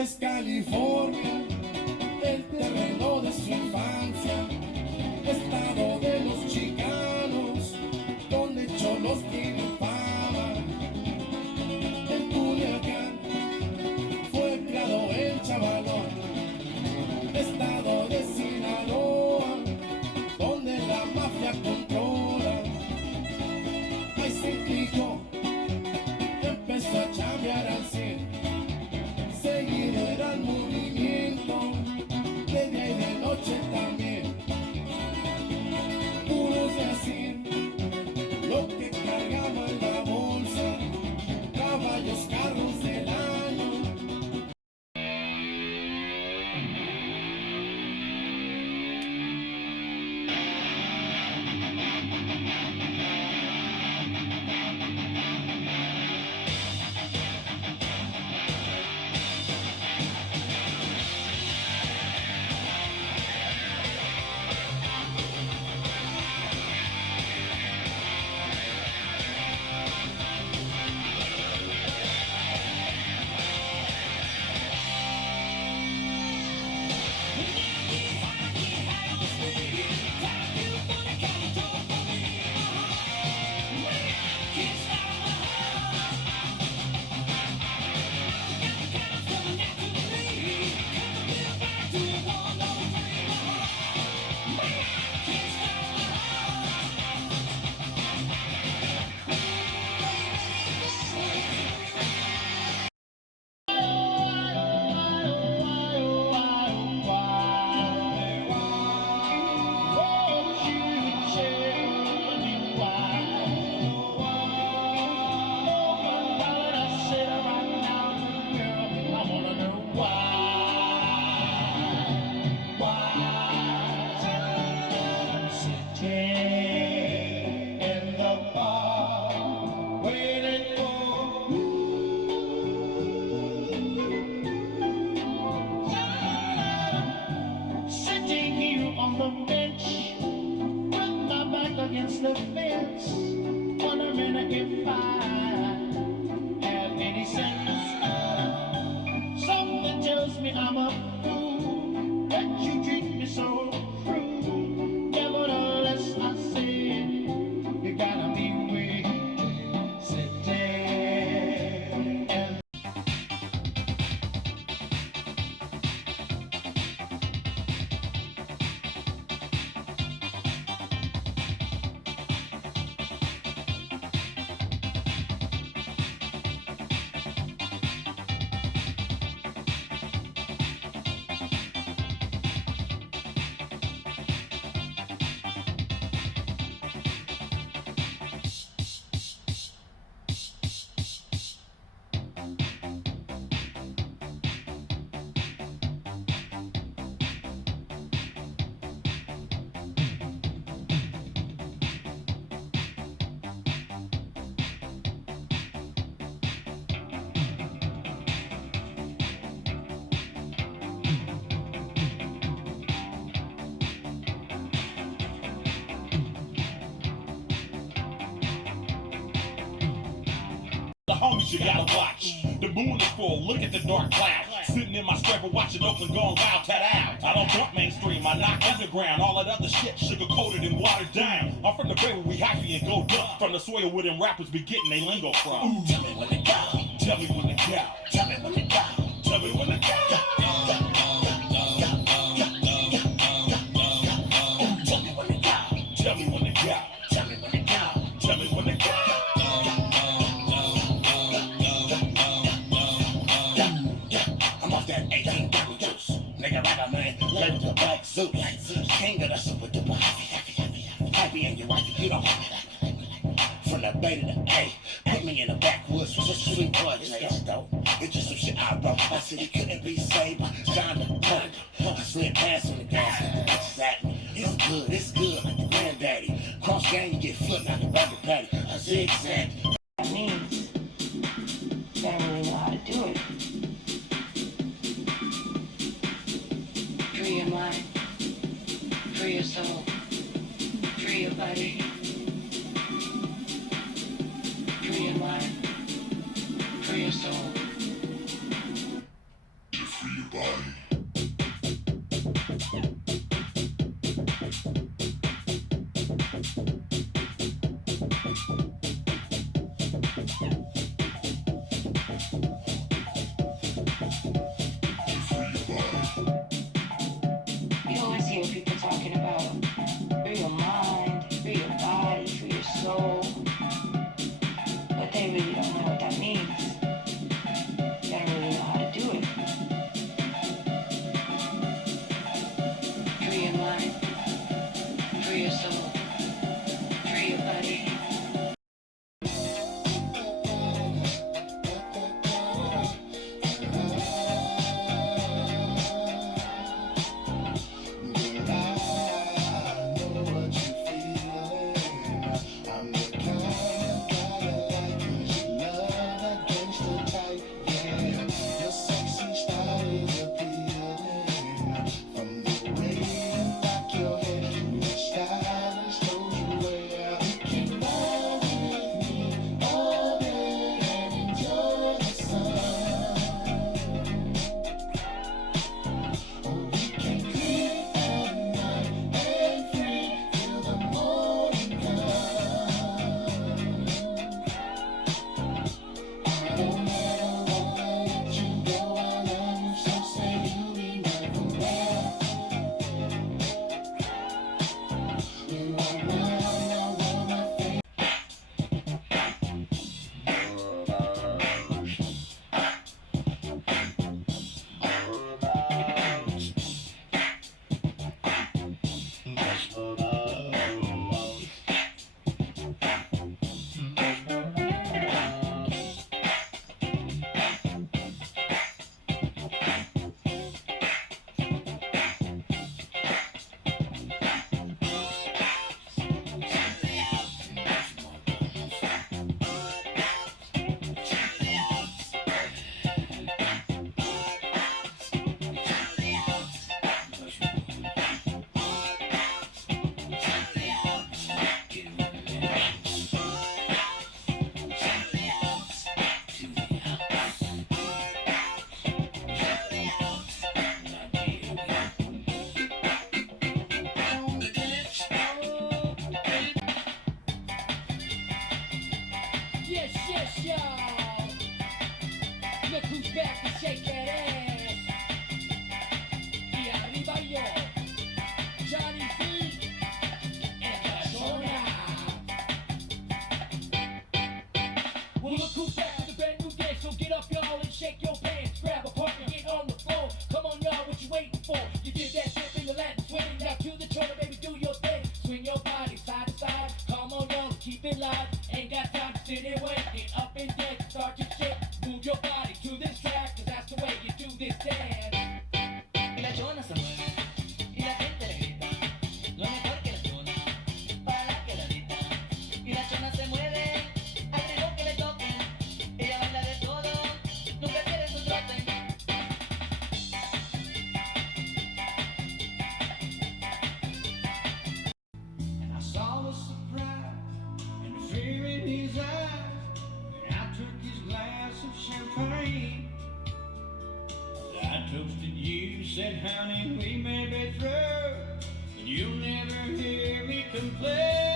Es California, el terreno de su infancia, estado de los chicanos, donde cholos tienen fama. En Culiacán fue criado el chavalón, estado de Sinaloa, donde la mafia controla. Ahí se implicó, empezó a chambear al 100. Seguido era el movimiento, de día y de noche también. Puros de así, lo que cargaba en la bolsa, caballos, carros del año. Against the fence, wondering if I have any sense. Something tells me I'm a fool, that you treat me so cruel. Nevertheless, I said, you gotta be with sitting and homies you gotta watch. The moon is full, look at the dark cloud. Sitting in my scraper watching Oakland going wild, out. I don't jump mainstream, I knock underground. All that other shit sugar-coated and watered down. I'm from the bay where we hyphy and go dumb. From the soil where them rappers be getting they lingo from. Ooh, tell me when to go, tell me when to go, tell me when to go, tell me when to go. Tell me when to go, tell me when to go, tell me when to go. Nigga like a man, live the black suit. King of the super duper happy and your wife, you don't from the bay to the A. Put me in the backwoods with just sweet blood. It's dope. It's just some shit I wrote. I said it couldn't be saved. Shine the blood. I slid past on the gas. That's at me. It's good. Like the granddaddy. Cross game, you get flipped like a rubber patty. A zigzag. That means family know how to do it. Free your mind, free your soul, free your body, free your mind, free your soul. You always hear people talking about free your mind, free your body, free your soul. But they really don't know what that means. They don't really know how to do it. Free your mind, free your soul, free your body. Yes, y'all. Look who's back to shake that ass. Y arriba yo, Johnny C, and Persona. Well, look who's back to the brand new day. So get up, y'all, and shake your pants. Grab a partner, get on the floor. Come on, y'all, what you waiting for? You did that shit in the Latin swing. Now to the trailer, baby, do your thing. Swing your body side to side. Come on, y'all, keep it live. Ain't got time to sit and wait. Get up and dance, start your shit. Move your body to this track, cause that's the way you do this dance. Y la chona se mueve, y la gente le grita, lo mejor que la chona, para la que la grita. Y la chona se mueve, al ritmo que le toquen, ella baila de todo, nunca pierde su trote. I saw the surprise and the fear in his eyes when I took his glass of champagne. I toasted you, said, honey, we may be through, but you'll never hear me complain.